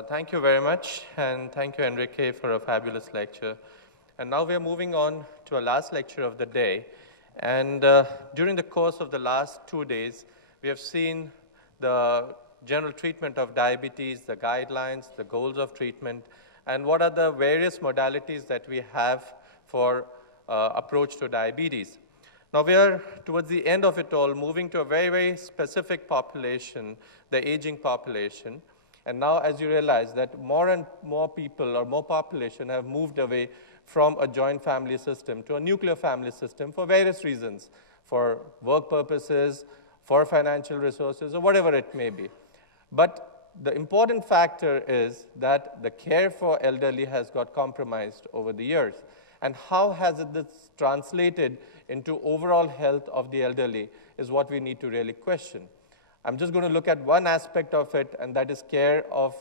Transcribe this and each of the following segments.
Thank you very much, and thank you, Enrique, for a fabulous lecture. And now we are moving on to our last lecture of the day. And during the course of the last 2 days, we have seen the general treatment of diabetes, the guidelines, the goals of treatment, and what are the various modalities that we have for approach to diabetes. Now we are, towards the end of it all, moving to a very, very specific population, the aging population. And now, as you realize that more and more people or more population have moved away from a joint family system to a nuclear family system for various reasons, for work purposes, for financial resources, or whatever it may be. But the important factor is that the care for elderly has got compromised over the years. And how has this translated into overall health of the elderly is what we need to really question. I'm just going to look at one aspect of it, and that is care of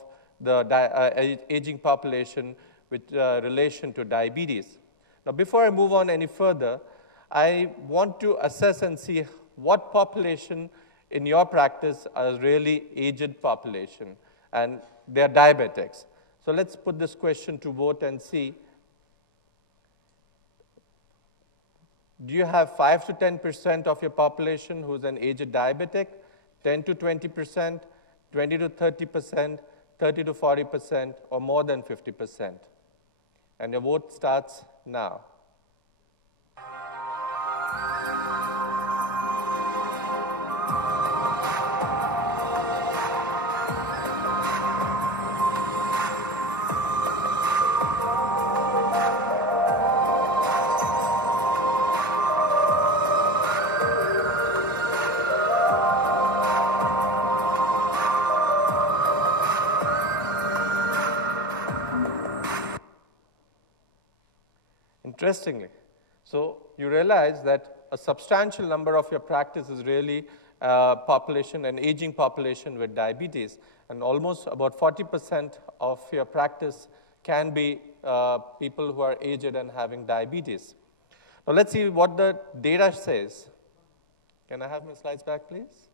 the aging population with relation to diabetes. Now, before I move on any further, I want to assess and see what population in your practice are really aged population, and they are diabetics. So let's put this question to vote and see. Do you have 5 to 10% of your population who's an aged diabetic? 10 to 20%, 20 to 30%, 30 to 40%, or more than 50%. And your vote starts now. Interestingly, so you realize that a substantial number of your practice is really population, an aging population with diabetes, and almost about 40% of your practice can be people who are aged and having diabetes. Now let's see what the data says. Can I have my slides back, please?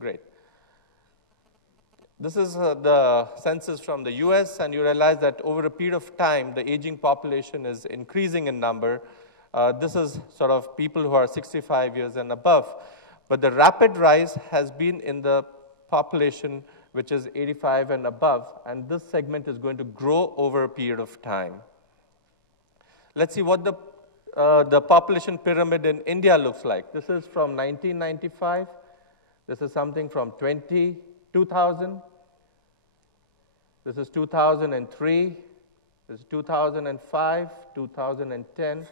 Great. This is the census from the US, and you realize that over a period of time, the aging population is increasing in number. This is sort of people who are 65 years and above. But the rapid rise has been in the population which is 85 and above, and this segment is going to grow over a period of time. Let's see what the population pyramid in India looks like. This is from 1995. This is something from 2000, this is 2003, this is 2005, 2010,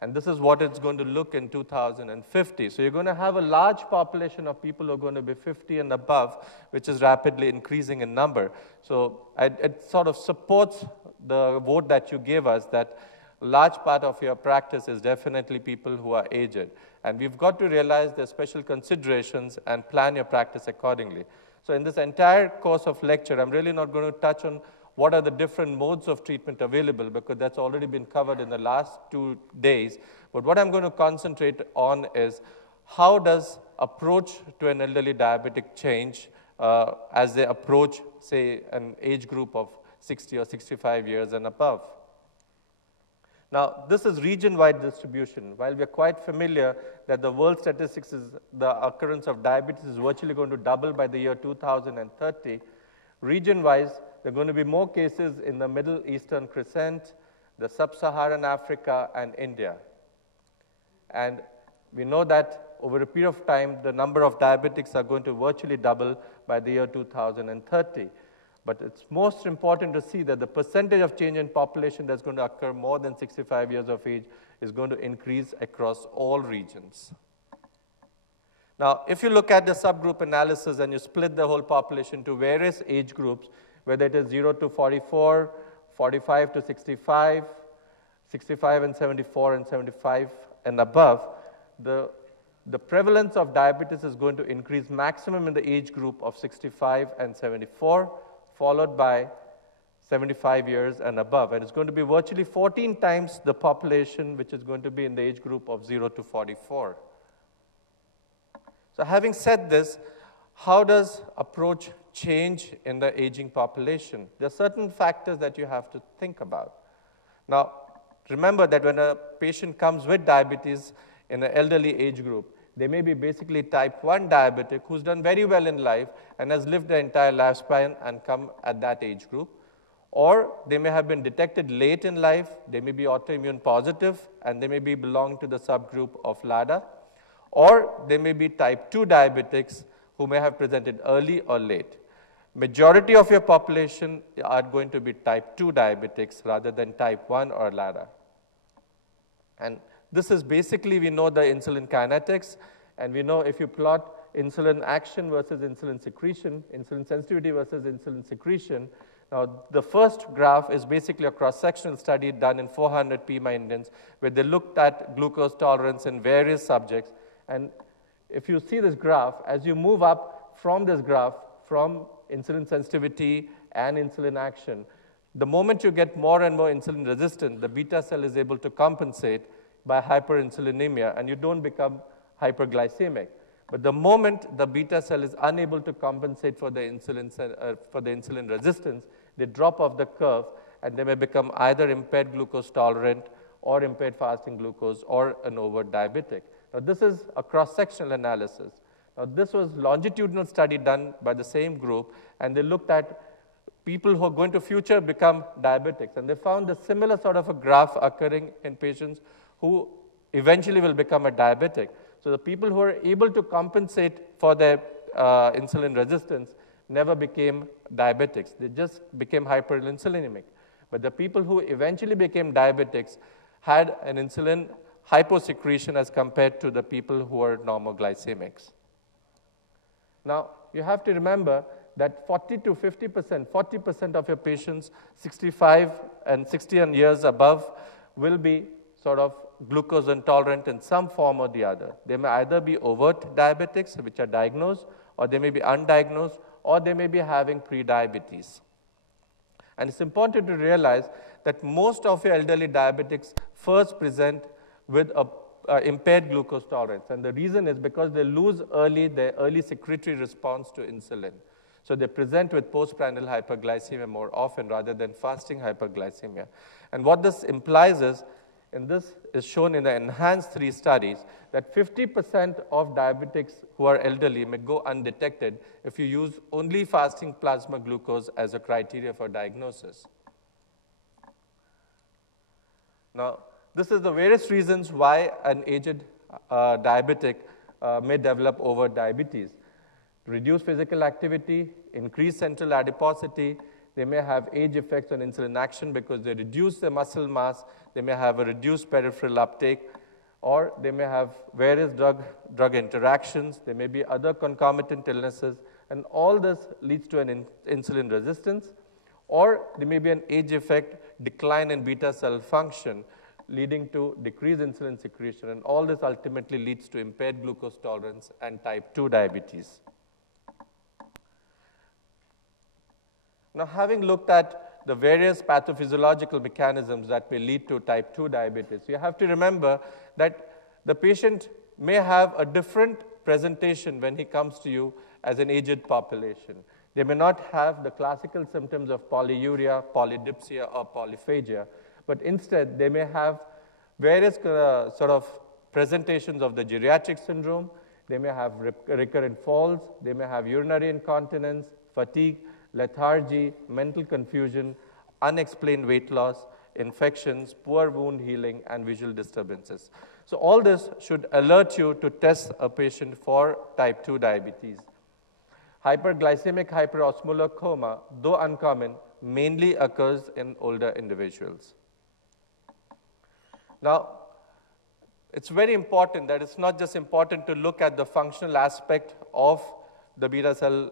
and this is what it's going to look in 2050. So you're going to have a large population of people who are going to be 50 and above, which is rapidly increasing in number. So it sort of supports the vote that you gave us, that a large part of your practice is definitely people who are aged. And we've got to realize the special considerations and plan your practice accordingly. So in this entire course of lecture, I'm really not going to touch on what are the different modes of treatment available, because that's already been covered in the last 2 days. But what I'm going to concentrate on is how does approach to an elderly diabetic change as they approach, say, an age group of 60 or 65 years and above. Now, this is region-wide distribution. While we're quite familiar that the world statistics is the occurrence of diabetes is virtually going to double by the year 2030, region-wise, there are going to be more cases in the Middle Eastern Crescent, the Sub-Saharan Africa, and India. And we know that over a period of time, the number of diabetics are going to virtually double by the year 2030. But it's most important to see that the percentage of change in population that's going to occur more than 65 years of age is going to increase across all regions. Now, if you look at the subgroup analysis and you split the whole population to various age groups, whether it is 0 to 44, 45 to 65, 65 and 74, and 75 and above, the prevalence of diabetes is going to increase maximum in the age group of 65 and 74, followed by 75 years and above. And it's going to be virtually 14 times the population which is going to be in the age group of 0 to 44. So having said this, how does approach change in the aging population. There are certain factors that you have to think about. Now, remember that when a patient comes with diabetes in an elderly age group, they may be basically type 1 diabetic who's done very well in life and has lived their entire lifespan and come at that age group. Or they may have been detected late in life, they may be autoimmune positive, and they may be belong to the subgroup of LADA. Or they may be type 2 diabetics who may have presented early or late. Majority of your population are going to be type 2 diabetics rather than type 1 or LADA. And this is basically, we know the insulin kinetics, and we know if you plot insulin action versus insulin secretion, insulin sensitivity versus insulin secretion. Now, the first graph is basically a cross-sectional study done in 400 Pima Indians, where they looked at glucose tolerance in various subjects. And if you see this graph, as you move up from this graph, from insulin sensitivity and insulin action, the moment you get more and more insulin resistant, the beta cell is able to compensate by hyperinsulinemia, and you don't become hyperglycemic. But the moment the beta cell is unable to compensate for the insulin resistance, they drop off the curve, and they may become either impaired glucose tolerant or impaired fasting glucose or an over-diabetic. Now, this is a cross-sectional analysis. Now, this was longitudinal study done by the same group, and they looked at people who are going to future become diabetics, and they found a similar sort of a graph occurring in patients who eventually will become a diabetic. So the people who are able to compensate for their insulin resistance never became diabetics. They just became hyperinsulinemic. But the people who eventually became diabetics had an insulin hyposecretion as compared to the people who are normoglycemics. Now, you have to remember that 40 to 50%, 40% of your patients 65 and 60 and years above will be sort of glucose intolerant in some form or the other. They may either be overt diabetics, which are diagnosed, or they may be undiagnosed, or they may be having prediabetes. And it's important to realize that most of your elderly diabetics first present with a impaired glucose tolerance. And the reason is because they lose their early secretory response to insulin. So they present with postprandial hyperglycemia more often rather than fasting hyperglycemia. And what this implies is, and this is shown in the enhanced 3 studies, that 50% of diabetics who are elderly may go undetected if you use only fasting plasma glucose as a criteria for diagnosis. Now, this is the various reasons why an aged diabetic may develop over diabetes. Reduced physical activity, increased central adiposity. They may have age effects on insulin action because they reduce their muscle mass. They may have a reduced peripheral uptake, or they may have various drug interactions. There may be other concomitant illnesses, and all this leads to an insulin resistance, or there may be an age effect, decline in beta cell function, leading to decreased insulin secretion, and all this ultimately leads to impaired glucose tolerance and type 2 diabetes. Now, having looked at the various pathophysiological mechanisms that may lead to type 2 diabetes, you have to remember that the patient may have a different presentation when he comes to you as an aged population. They may not have the classical symptoms of polyuria, polydipsia, or polyphagia, but instead they may have various sort of presentations of the geriatric syndrome. They may have recurrent falls. They may have urinary incontinence, fatigue, lethargy, mental confusion, unexplained weight loss, infections, poor wound healing, and visual disturbances. So all this should alert you to test a patient for type 2 diabetes. Hyperglycemic hyperosmolar coma, though uncommon, mainly occurs in older individuals. Now, it's very important that it's not just important to look at the functional aspect of the beta cell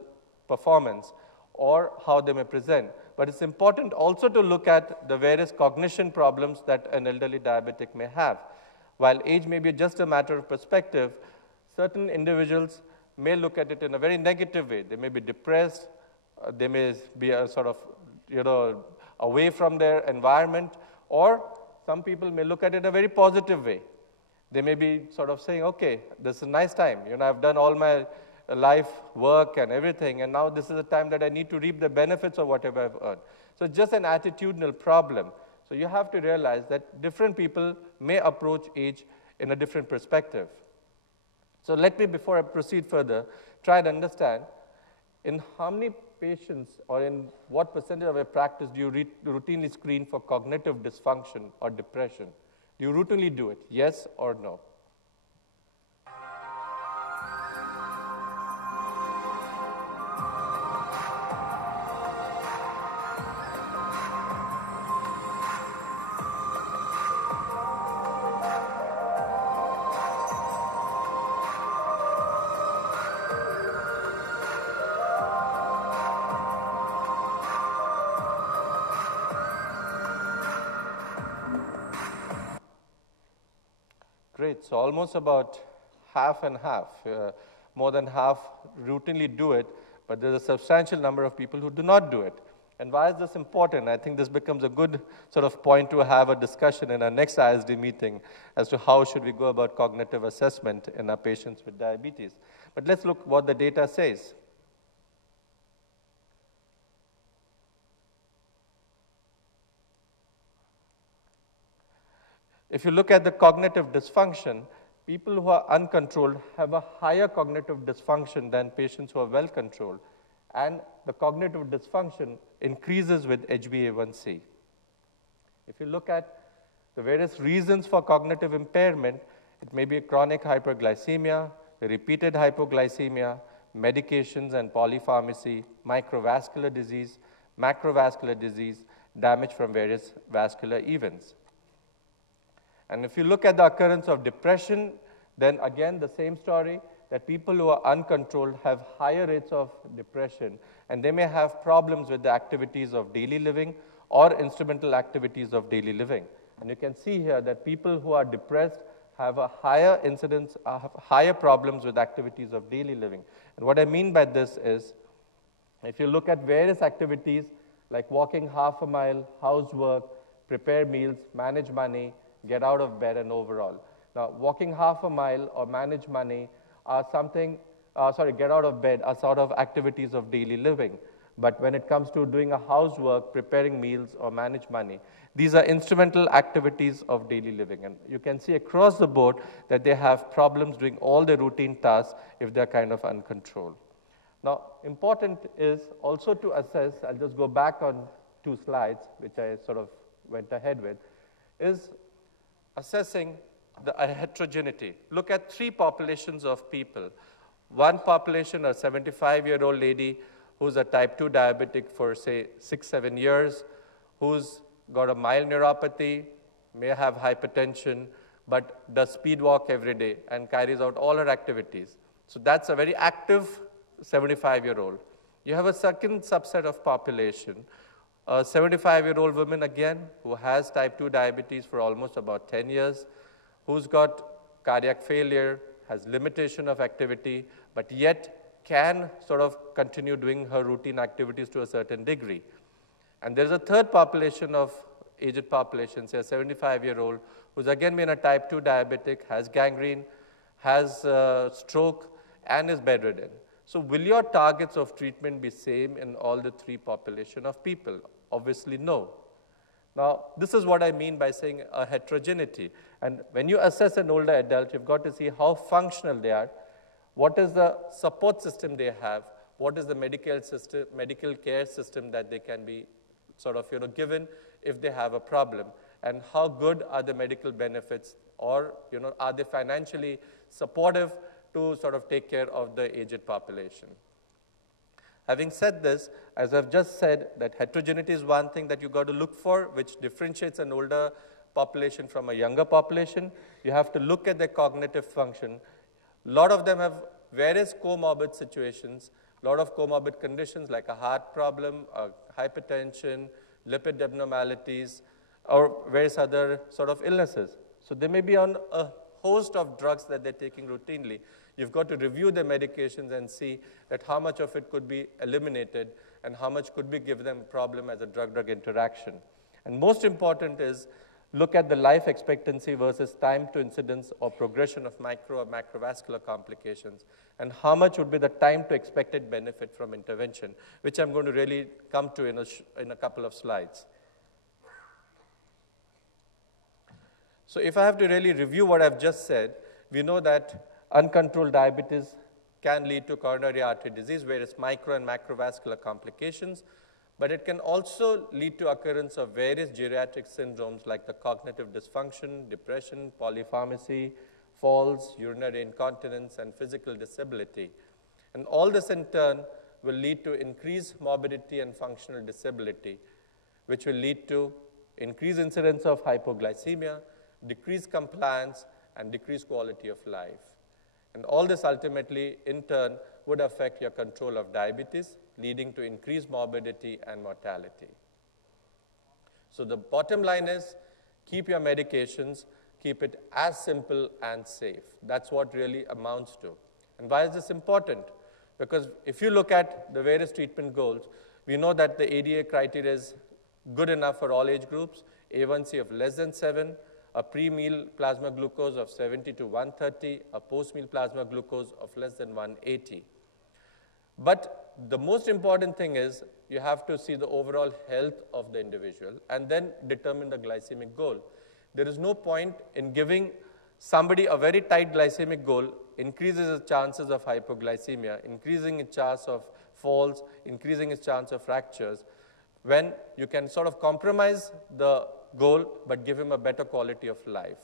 performance or how they may present, but it's important also to look at the various cognition problems that an elderly diabetic may have. While age may be just a matter of perspective, certain individuals may look at it in a very negative way. They may be depressed, they may be a sort of, away from their environment, or some people may look at it in a very positive way. They may be sort of saying, okay, this is a nice time. I've done all my life, work, and everything, and now this is a time that I need to reap the benefits of whatever I've earned. So it's just an attitudinal problem. So you have to realize that different people may approach age in a different perspective. So let me, before I proceed further, try and understand in how many patients or in what percentage of your practice do you routinely screen for cognitive dysfunction or depression? Do you routinely do it, yes or no? Great, so almost about half and half. More than half routinely do it, but there's a substantial number of people who do not do it. And why is this important? I think this becomes a good sort of point to have a discussion in our next ISD meeting as to how should we go about cognitive assessment in our patients with diabetes. But let's look what the data says. If you look at the cognitive dysfunction, people who are uncontrolled have a higher cognitive dysfunction than patients who are well controlled. And the cognitive dysfunction increases with HbA1c. If you look at the various reasons for cognitive impairment, it may be chronic hyperglycemia, repeated hypoglycemia, medications and polypharmacy, microvascular disease, macrovascular disease, damage from various vascular events. And if you look at the occurrence of depression, then again the same story, that people who are uncontrolled have higher rates of depression, and they may have problems with the activities of daily living or instrumental activities of daily living. And you can see here that people who are depressed have a higher incidence, higher problems with activities of daily living. And what I mean by this is, if you look at various activities like walking half a mile, housework, prepare meals, manage money, get out of bed, and overall. Now, walking half a mile or manage money are get out of bed are sort of activities of daily living. But when it comes to doing a housework, preparing meals, or manage money, these are instrumental activities of daily living. And you can see across the board that they have problems doing all the routine tasks if they're kind of uncontrolled. Now, important is also to assess, I'll just go back on 2 slides, which I sort of went ahead with, is assessing the heterogeneity. Look at 3 populations of people. One population, a 75-year-old lady who's a type 2 diabetic for, say, 6-7 years, who's got a mild neuropathy, may have hypertension, but does speed walk every day and carries out all her activities. So that's a very active 75-year-old. You have a second subset of population, a 75-year-old woman again who has type 2 diabetes for almost about 10 years, who's got cardiac failure, has limitation of activity, but yet can sort of continue doing her routine activities to a certain degree. And there's a third population of aged population, say a 75-year-old, who's again been a type 2 diabetic, has gangrene, has stroke, and is bedridden. So will your targets of treatment be same in all the 3 population of people? Obviously, no. Now, this is what I mean by saying a heterogeneity. And when you assess an older adult, you've got to see how functional they are, what is the support system they have, what is the medical care system that they can be sort of given if they have a problem, and how good are the medical benefits, or are they financially supportive to sort of take care of the aged population. Having said this, as I've just said, that heterogeneity is one thing that you got to look for, which differentiates an older population from a younger population. You have to look at their cognitive function. A lot of them have various comorbid situations, a lot of comorbid conditions like a heart problem, hypertension, lipid abnormalities, or various other sort of illnesses. So they may be on a host of drugs that they're taking routinely. You've got to review the medications and see that how much of it could be eliminated and how much could be give them a problem as a drug-drug interaction. And most important is look at the life expectancy versus time to incidence or progression of micro or macrovascular complications, and how much would be the time to expected benefit from intervention, which I'm going to really come to in a couple of slides. So if I have to really review what I've just said, we know that uncontrolled diabetes can lead to coronary artery disease, various micro and macrovascular complications, but it can also lead to occurrence of various geriatric syndromes like the cognitive dysfunction, depression, polypharmacy, falls, urinary incontinence, and physical disability. And all this in turn will lead to increased morbidity and functional disability, which will lead to increased incidence of hypoglycemia, decreased compliance, and decreased quality of life. And all this ultimately, in turn, would affect your control of diabetes, leading to increased morbidity and mortality. So the bottom line is, keep your medications, keep it as simple and safe. That's what really amounts to. And why is this important? Because if you look at the various treatment goals, we know that the ADA criteria is good enough for all age groups, A1C of less than 7, a pre-meal plasma glucose of 70 to 130, a post-meal plasma glucose of less than 180. But the most important thing is you have to see the overall health of the individual and then determine the glycemic goal. There is no point in giving somebody a very tight glycemic goal, increases the chances of hypoglycemia, increasing its chance of falls, increasing its chance of fractures, when you can sort of compromise the goal but give him a better quality of life.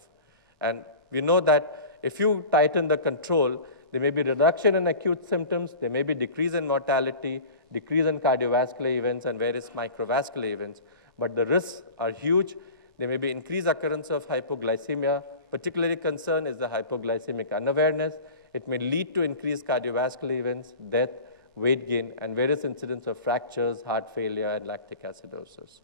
And we know that if you tighten the control, there may be reduction in acute symptoms, there may be decrease in mortality, decrease in cardiovascular events and various microvascular events, but the risks are huge. There may be increased occurrence of hypoglycemia. Particularly concerned is the hypoglycemic unawareness. It may lead to increased cardiovascular events, death, weight gain, and various incidents of fractures, heart failure, and lactic acidosis.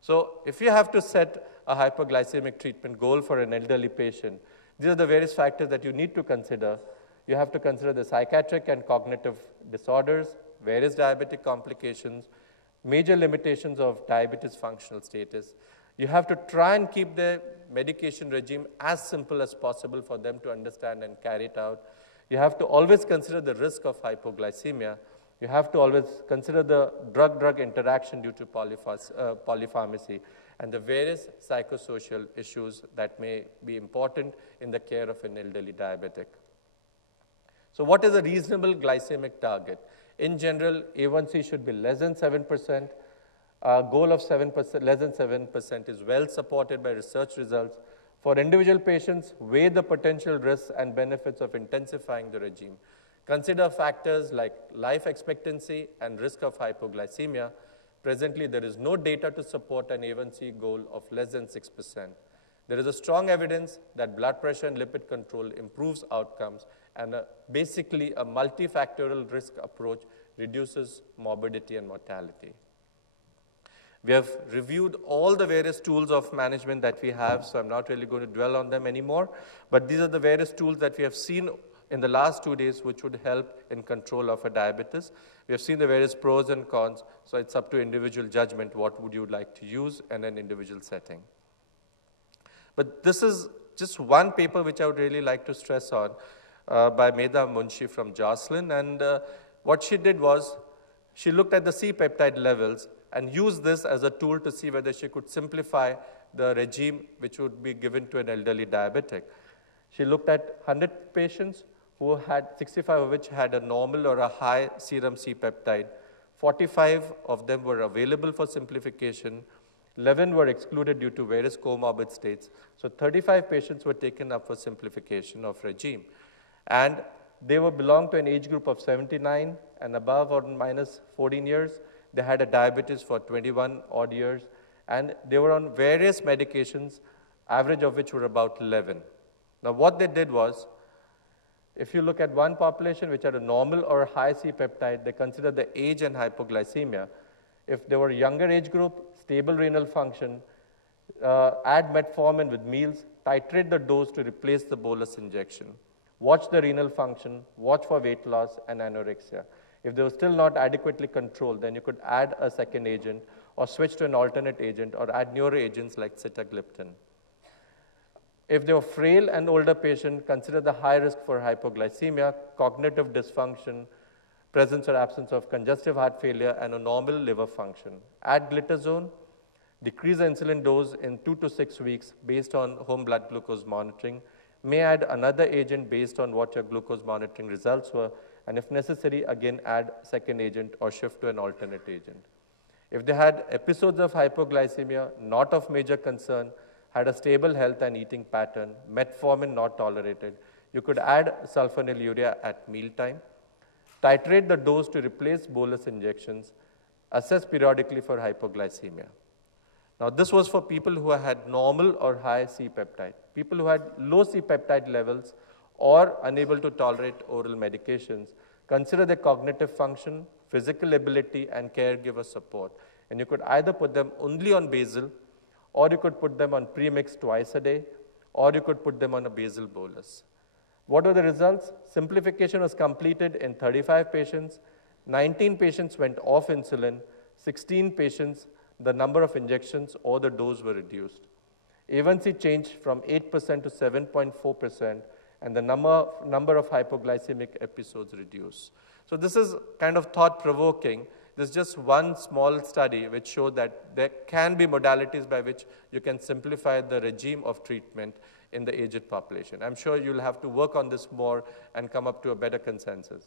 So if you have to set a hypoglycemic treatment goal for an elderly patient, these are the various factors that you need to consider. You have to consider the psychiatric and cognitive disorders, various diabetic complications, major limitations of diabetes functional status. You have to try and keep the medication regime as simple as possible for them to understand and carry it out. You have to always consider the risk of hypoglycemia. You have to always consider the drug-drug interaction due to polypharmacy and the various psychosocial issues that may be important in the care of an elderly diabetic. So what is a reasonable glycemic target? In general, A1C should be less than 7%. A goal of 7%, less than 7% is well supported by research results. For individual patients, weigh the potential risks and benefits of intensifying the regime. Consider factors like life expectancy and risk of hypoglycemia. Presently, there is no data to support an A1C goal of less than 6%. There is a strong evidence that blood pressure and lipid control improves outcomes, and basically a multifactorial risk approach reduces morbidity and mortality. We have reviewed all the various tools of management that we have, so I'm not really going to dwell on them anymore, but these are the various tools that we have seen in the last 2 days which would help in control of a diabetes. We have seen the various pros and cons, so it's up to individual judgment what would you like to use in an individual setting. But this is just one paper which I would really like to stress on by Medha Munshi from Joslin, and what she did was she looked at the C-peptide levels and used this as a tool to see whether she could simplify the regime which would be given to an elderly diabetic. She looked at 100 patients who had 65 of which had a normal or a high serum C-peptide. 45 of them were available for simplification. 11 were excluded due to various comorbid states. So 35 patients were taken up for simplification of regime. And they were belonged to an age group of 79 and above or minus 14 years. They had a diabetes for 21 odd years, and they were on various medications, average of which were about 11. Now what they did was, if you look at one population which had a normal or high C-peptide, they considered the age and hypoglycemia. If they were younger age group, stable renal function, add metformin with meals, titrate the dose to replace the bolus injection. Watch the renal function, watch for weight loss and anorexia. If they were still not adequately controlled, then you could add a second agent or switch to an alternate agent, or add newer agents like sitagliptin. If they are frail and older patient, consider the high risk for hypoglycemia, cognitive dysfunction, presence or absence of congestive heart failure, and a normal liver function. Add glitazone, decrease the insulin dose in 2 to 6 weeks based on home blood glucose monitoring. May add another agent based on what your glucose monitoring results were, and if necessary, again add second agent or shift to an alternate agent. If they had episodes of hypoglycemia, not of major concern, had a stable health and eating pattern, metformin not tolerated, you could add sulfonylurea at mealtime, titrate the dose to replace bolus injections, assess periodically for hypoglycemia. Now, this was for people who had normal or high C-peptide. People who had low C-peptide levels or unable to tolerate oral medications, consider their cognitive function, physical ability, and caregiver support. And you could either put them only on basal, or you could put them on premix twice a day, or you could put them on a basal bolus. What were the results? Simplification was completed in 35 patients. 19 patients went off insulin. 16 patients, the number of injections or the dose were reduced. A1C changed from 8% to 7.4%, and the number of hypoglycemic episodes reduced. So this is kind of thought-provoking. This is just one small study which showed that there can be modalities by which you can simplify the regime of treatment in the aged population. I'm sure you'll have to work on this more and come up to a better consensus.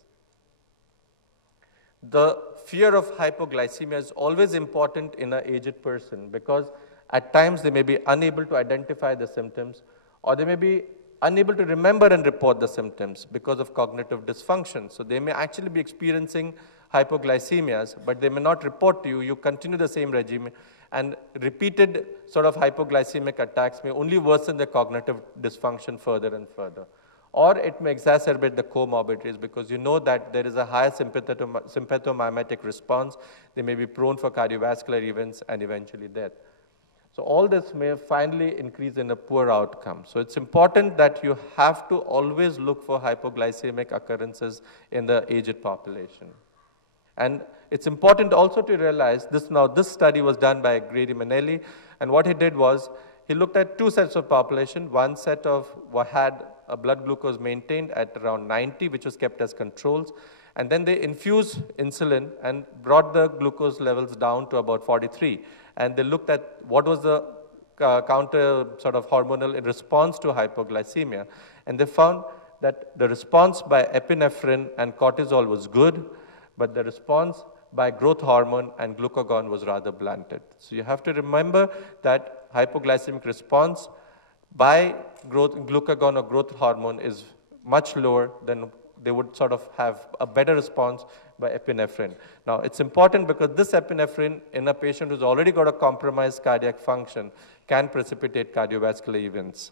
The fear of hypoglycemia is always important in an aged person because at times they may be unable to identify the symptoms, or they may be unable to remember and report the symptoms because of cognitive dysfunction. So they may actually be experiencing hypoglycemias, but they may not report to you. You continue the same regime, and repeated sort of hypoglycemic attacks may only worsen the cognitive dysfunction further and further. Or it may exacerbate the comorbidities because you know that there is a higher sympathomimetic response. They may be prone for cardiovascular events and eventually death. So all this may finally increase in a poor outcome. So it's important that you have to always look for hypoglycemic occurrences in the aged population. And it's important also to realize this study was done by Grady Manelli, and what he did was he looked at two sets of population. One set of had a blood glucose maintained at around 90, which was kept as controls, and then they infused insulin and brought the glucose levels down to about 43. And they looked at what was the counter sort of hormonal in response to hypoglycemia. And they found that the response by epinephrine and cortisol was good, but the response by growth hormone and glucagon was rather blunted. So you have to remember that hypoglycemic response by glucagon or growth hormone is much lower than they would sort of have a better response by epinephrine. Now, it's important because this epinephrine in a patient who's already got a compromised cardiac function can precipitate cardiovascular events.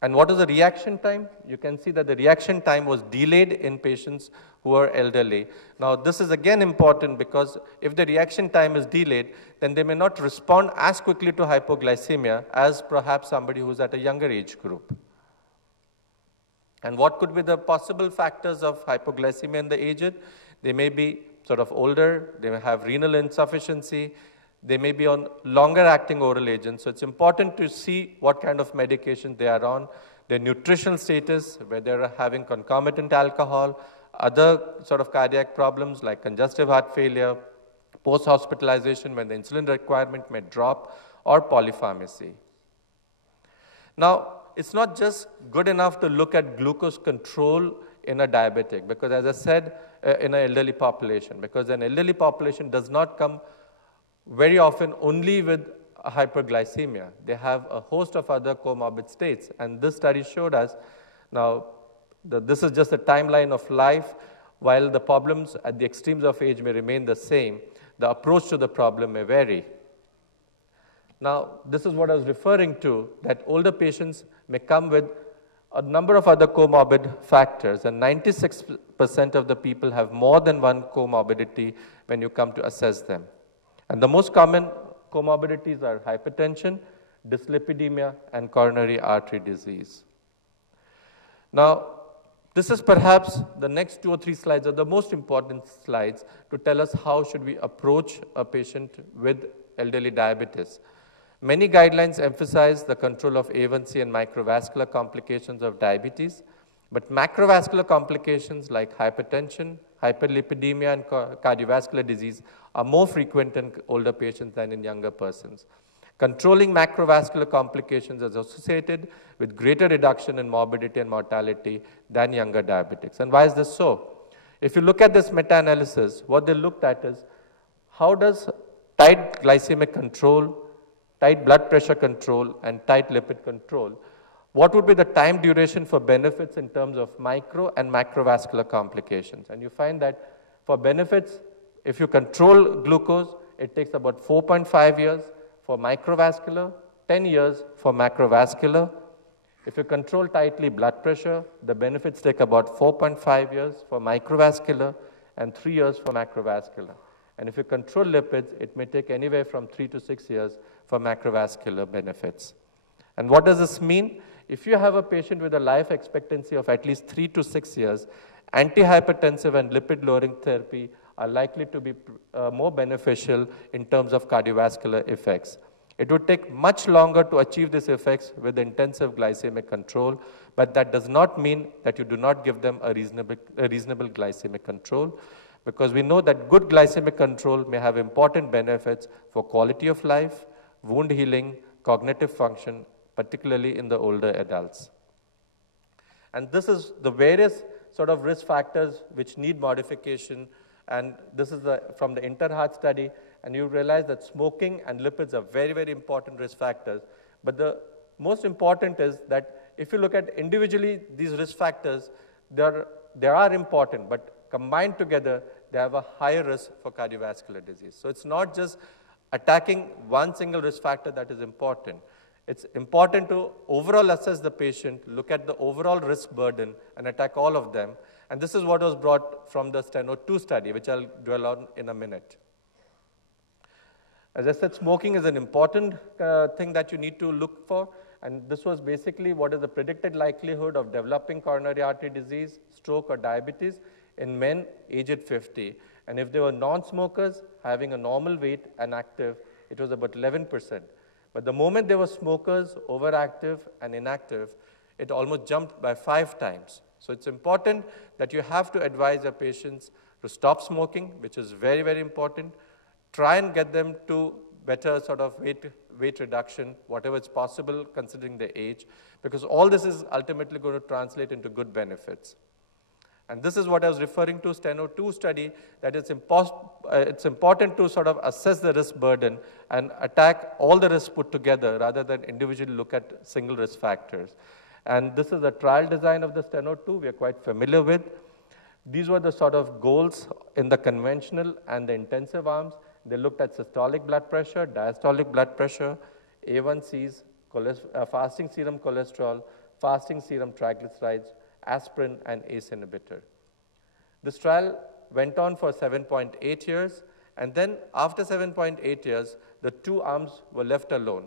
And what is the reaction time? You can see that the reaction time was delayed in patients who are elderly. Now, this is again important because if the reaction time is delayed, then they may not respond as quickly to hypoglycemia as perhaps somebody who's at a younger age group. And what could be the possible factors of hypoglycemia in the aged? They may be sort of older, they may have renal insufficiency, they may be on longer acting oral agents. So it's important to see what kind of medication they are on, their nutritional status, whether they're having concomitant alcohol, other sort of cardiac problems like congestive heart failure, post-hospitalization when the insulin requirement may drop, or polypharmacy. Now, it's not just good enough to look at glucose control in a diabetic, because as I said, in an elderly population, because an elderly population does not come very often only with hyperglycemia. They have a host of other comorbid states, and this study showed us, now this is just a timeline of life, while the problems at the extremes of age may remain the same, the approach to the problem may vary. Now, this is what I was referring to, that older patients may come with a number of other comorbid factors, and 96% of the people have more than one comorbidity when you come to assess them. And the most common comorbidities are hypertension, dyslipidemia, and coronary artery disease. Now, This is perhaps the next 2 or 3 slides are the most important slides to tell us how should we approach a patient with elderly diabetes. Many guidelines emphasize the control of A1C and microvascular complications of diabetes, but macrovascular complications like hypertension, hyperlipidemia, and cardiovascular disease are more frequent in older patients than in younger persons. Controlling macrovascular complications is associated with greater reduction in morbidity and mortality than younger diabetics. And why is this so? If you look at this meta-analysis, what they looked at is how does tight glycemic control, tight blood pressure control, and tight lipid control, what would be the time duration for benefits in terms of micro and macrovascular complications? And you find that for benefits, if you control glucose, it takes about 4.5 years. For microvascular, 10 years for macrovascular. If you control tightly blood pressure, the benefits take about 4.5 years for microvascular and 3 years for macrovascular. And if you control lipids, it may take anywhere from 3 to 6 years for macrovascular benefits. And what does this mean? If you have a patient with a life expectancy of at least 3 to 6 years, antihypertensive and lipid-lowering therapy are likely to be more beneficial in terms of cardiovascular effects. It would take much longer to achieve these effects with intensive glycemic control, but that does not mean that you do not give them a reasonable glycemic control, because we know that good glycemic control may have important benefits for quality of life, wound healing, cognitive function, particularly in the older adults. And this is the various sort of risk factors which need modification. And this is from the Interheart study, and you realize that smoking and lipids are very, very important risk factors. But the most important is that if you look at individually these risk factors, they are important, but combined together, they have a higher risk for cardiovascular disease. So it's not just attacking one single risk factor that is important. It's important to overall assess the patient, look at the overall risk burden, and attack all of them. And this is what was brought from the Steno-2 study, which I'll dwell on in a minute. As I said, smoking is an important thing that you need to look for. And this was basically what is the predicted likelihood of developing coronary artery disease, stroke, or diabetes in men aged 50. And if they were non-smokers, having a normal weight and active, it was about 11%. But the moment they were smokers, overactive, and inactive, it almost jumped by 5 times. So it's important that you have to advise your patients to stop smoking, which is very, very important. Try and get them to better sort of weight reduction, whatever is possible considering their age, because all this is ultimately going to translate into good benefits. And this is what I was referring to, Steno-2 study, that it's important to sort of assess the risk burden and attack all the risks put together rather than individually look at single risk factors. And this is the trial design of the Steno-2 we are quite familiar with. These were the sort of goals in the conventional and the intensive arms. They looked at systolic blood pressure, diastolic blood pressure, A1Cs, fasting serum cholesterol, fasting serum triglycerides, aspirin, and ACE inhibitor. This trial went on for 7.8 years, and then after 7.8 years, the 2 arms were left alone.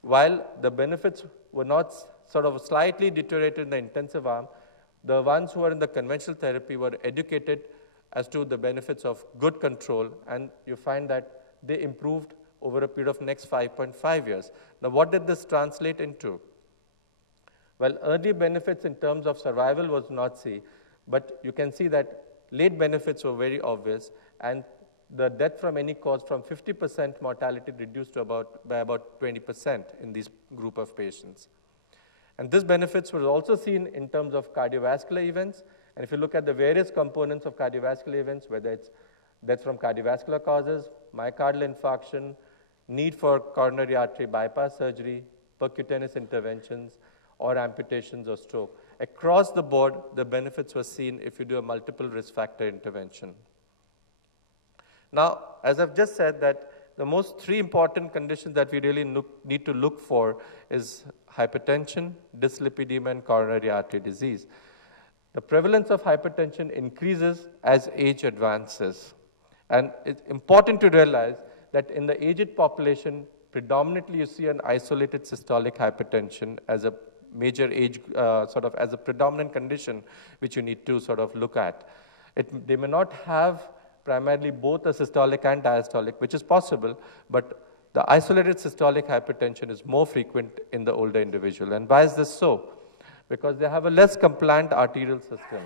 While the benefits were not sort of slightly deteriorated in the intensive arm, the ones who were in the conventional therapy were educated as to the benefits of good control, and you find that they improved over a period of next 5.5 years. Now, what did this translate into? Well, early benefits in terms of survival was not seen, but you can see that late benefits were very obvious, and the death from any cause from 50% mortality reduced to by about 20% in this group of patients. And these benefits were also seen in terms of cardiovascular events. And if you look at the various components of cardiovascular events, whether it's death from cardiovascular causes, myocardial infarction, need for coronary artery bypass surgery, percutaneous interventions, or amputations or stroke, across the board, the benefits were seen if you do a multiple risk factor intervention. Now, as I've just said, that the most 3 important conditions that we really need to look for is hypertension, dyslipidemia, and coronary artery disease. The prevalence of hypertension increases as age advances. And it's important to realize that in the aged population, predominantly you see an isolated systolic hypertension as a major age, sort of as a predominant condition which you need to sort of look at. They may not have primarily both a systolic and diastolic, which is possible, but the isolated systolic hypertension is more frequent in the older individual. And why is this so? Because they have a less compliant arterial system.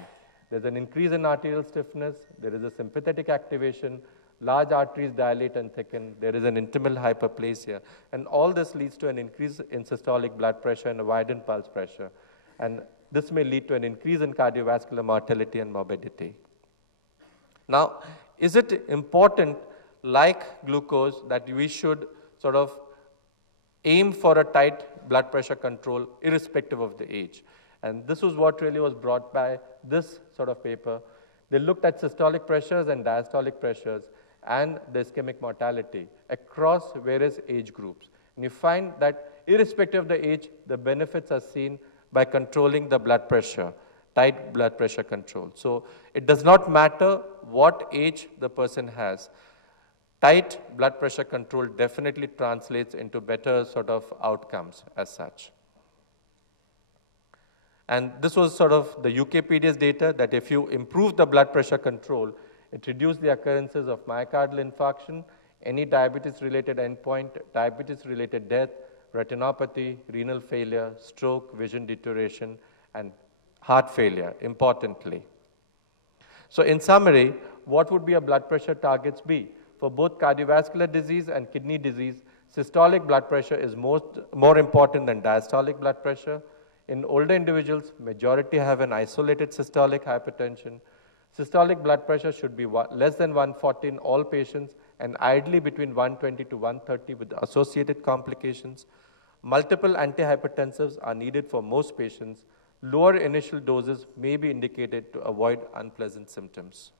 There's an increase in arterial stiffness, there is a sympathetic activation, large arteries dilate and thicken, there is an intimal hyperplasia, and all this leads to an increase in systolic blood pressure and a widened pulse pressure. And this may lead to an increase in cardiovascular mortality and morbidity. Now, is it important, like glucose, that we should sort of aim for a tight blood pressure control irrespective of the age? And this was what really was brought by this sort of paper. They looked at systolic pressures and diastolic pressures and the ischemic mortality across various age groups. And you find that irrespective of the age, the benefits are seen by controlling the blood pressure, tight blood pressure control. So it does not matter what age the person has. Tight blood pressure control definitely translates into better sort of outcomes as such. And this was sort of the UKPDS data that if you improve the blood pressure control, it reduced the occurrences of myocardial infarction, any diabetes-related endpoint, diabetes-related death, retinopathy, renal failure, stroke, vision deterioration, and heart failure, importantly. So in summary, what would be a blood pressure targets be? For both cardiovascular disease and kidney disease, systolic blood pressure is more important than diastolic blood pressure. In older individuals, majority have an isolated systolic hypertension. Systolic blood pressure should be less than 140 in all patients and ideally between 120 to 130 with associated complications. Multiple antihypertensives are needed for most patients. Lower initial doses may be indicated to avoid unpleasant symptoms.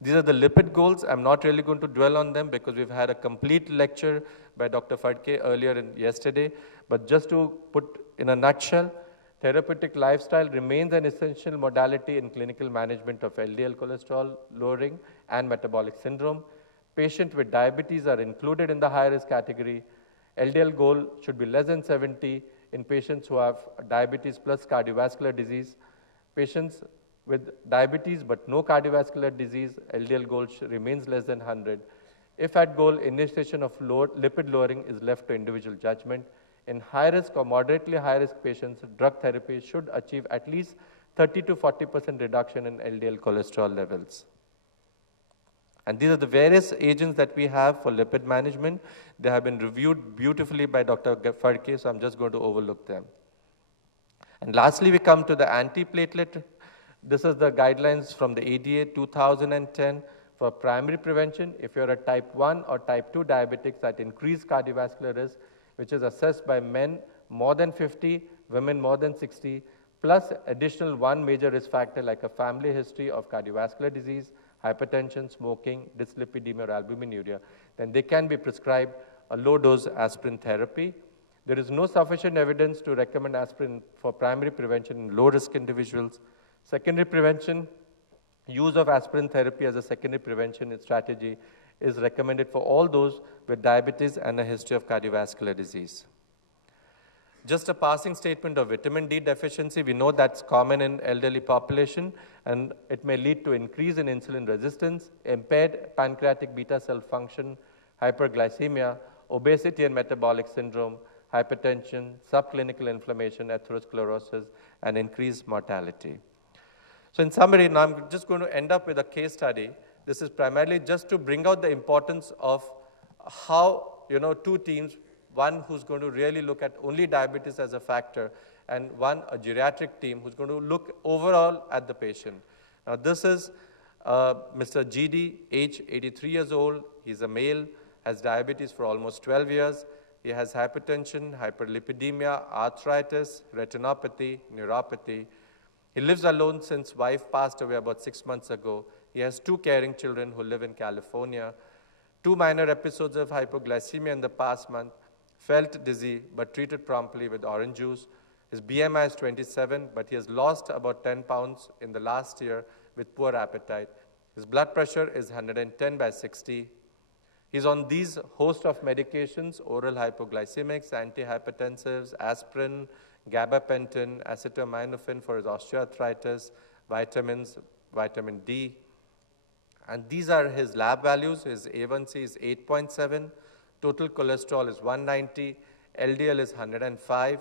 These are the lipid goals. I'm not really going to dwell on them because we've had a complete lecture by Dr. Fadke earlier yesterday. But just to put in a nutshell, therapeutic lifestyle remains an essential modality in clinical management of LDL cholesterol lowering and metabolic syndrome. Patients with diabetes are included in the high-risk category. LDL goal should be less than 70 in patients who have diabetes plus cardiovascular disease. Patients with diabetes but no cardiovascular disease, LDL goal remains less than 100. If at goal, initiation of lipid lowering is left to individual judgment. In high-risk or moderately high-risk patients, drug therapy should achieve at least 30 to 40% reduction in LDL cholesterol levels. And these are the various agents that we have for lipid management. They have been reviewed beautifully by Dr. Fadke, so I'm just going to overlook them. And lastly, we come to the antiplatelet. This is the guidelines from the ADA 2010 for primary prevention. If you're a type 1 or type 2 diabetics at increased cardiovascular risk, which is assessed by men more than 50, women more than 60, plus additional one major risk factor like a family history of cardiovascular disease, hypertension, smoking, dyslipidemia, or albuminuria, then they can be prescribed a low-dose aspirin therapy. There is no sufficient evidence to recommend aspirin for primary prevention in low-risk individuals. Secondary prevention, use of aspirin therapy as a secondary prevention strategy is recommended for all those with diabetes and a history of cardiovascular disease. Just a passing statement of vitamin D deficiency. We know that's common in elderly population, and it may lead to increase in insulin resistance, impaired pancreatic beta cell function, hyperglycemia, obesity and metabolic syndrome, hypertension, subclinical inflammation, atherosclerosis, and increased mortality. So in summary, now I'm just going to end up with a case study. This is primarily just to bring out the importance of how, two teams, one who's going to really look at only diabetes as a factor, and one, a geriatric team, who's going to look overall at the patient. Now, this is Mr. GD, age 83 years old. He's a male, has diabetes for almost 12 years. He has hypertension, hyperlipidemia, arthritis, retinopathy, neuropathy. He lives alone since wife passed away about 6 months ago. He has 2 caring children who live in California. 2 minor episodes of hypoglycemia in the past month. Felt dizzy, but treated promptly with orange juice. His BMI is 27, but he has lost about 10 pounds in the last year with poor appetite. His blood pressure is 110/60. He's on these host of medications, oral hypoglycemics, antihypertensives, aspirin, gabapentin, acetaminophen for his osteoarthritis, vitamins, vitamin D. And these are his lab values. His A1C is 8.7, total cholesterol is 190, LDL is 105.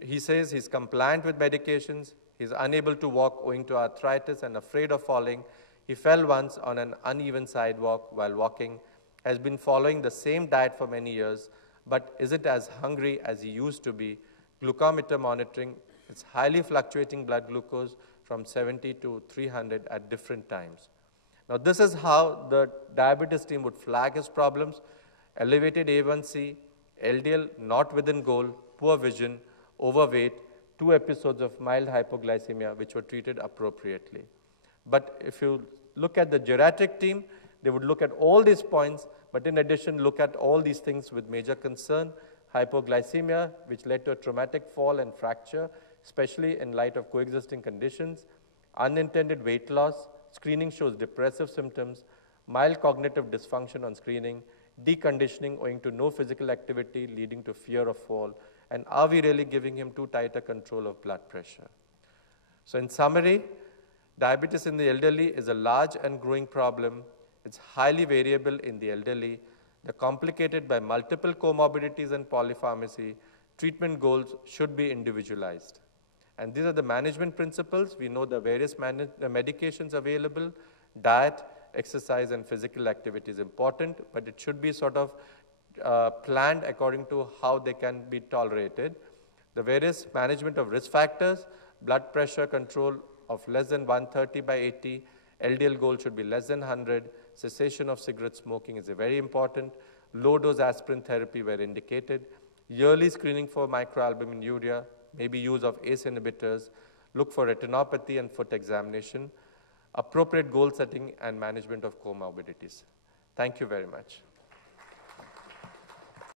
He says he's compliant with medications. He's unable to walk owing to arthritis and afraid of falling. He fell once on an uneven sidewalk while walking, has been following the same diet for many years, but isn't as hungry as he used to be. Glucometer monitoring, it's highly fluctuating blood glucose from 70 to 300 at different times. Now, this is how the diabetes team would flag his problems: elevated A1C, LDL not within goal, poor vision, overweight, 2 episodes of mild hypoglycemia, which were treated appropriately. But if you look at the geriatric team, they would look at all these points, but in addition, look at all these things with major concern: hypoglycemia, which led to a traumatic fall and fracture, especially in light of coexisting conditions; unintended weight loss; screening shows depressive symptoms; mild cognitive dysfunction on screening; deconditioning owing to no physical activity leading to fear of fall; and are we really giving him too tight a control of blood pressure? So in summary, diabetes in the elderly is a large and growing problem. It's highly variable in the elderly. They're complicated by multiple comorbidities and polypharmacy. Treatment goals should be individualized. And these are the management principles. We know the various medications available. Diet, exercise, and physical activity is important, but it should be sort of planned according to how they can be tolerated. The various management of risk factors: blood pressure control of less than 130/80, LDL goal should be less than 100, cessation of cigarette smoking is very important, low-dose aspirin therapy where indicated, yearly screening for microalbuminuria, maybe use of ACE inhibitors, look for retinopathy and foot examination, appropriate goal setting and management of comorbidities. Thank you very much.